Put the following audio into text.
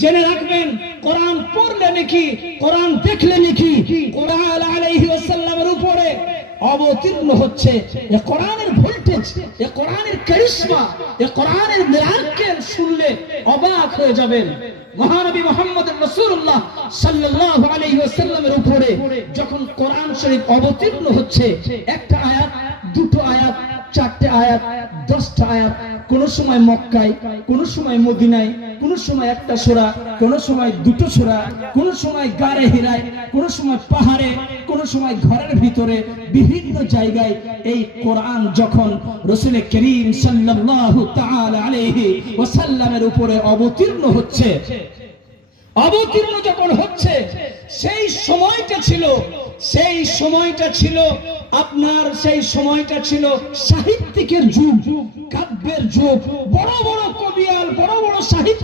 জেনে রাখবেন, কোরআন পড়লে নাকি, কোরআন দেখলে নাকি কোরআন আলাইহি ওয়াসাল্লামের উপরে অবতীর্ণ হচ্ছে। এ কোরআনের ভোল্টেজ, এ কোরআনের কারিশমা, এ কোরআনের মিরাকেল শুনলে অবাক হয়ে যাবেন। মহানবী মুহাম্মদ রাসূলুল্লাহ সাল্লাল্লাহু আলাইহি ওয়াসাল্লামের উপরে যখন কোরআন শরীফ অবতীর্ণ হচ্ছে, একটা আয়াত, দুটো আয়াত, চারটে আয়াত, 10টা আয়াত, কোন সময় মক্কায়, কোন সময় মদিনায়, কোন সময় একটা সূরা, কোন সময় দুটো সূরা, কোন সময় গারে হিরায়, কোন সময় পাহাড়ে, কোন সময় ঘরের ভিতরে, বিভিন্ন জায়গায় এই কোরআন যখন রাসূল করিম সাল্লাল্লাহু তাআলা আলাইহি ওয়াসাল্লামের উপরে অবতীর্ণ হচ্ছে, অবতীর্ণ যখন হচ্ছে, সেই সময়টা ছিল আপনার, সেই সময়টা ছিল সাহিত্যিকের যুগ, কাব্যের যুগ। বড় বড় কবিয়াল, বড় বড় সাহিত্য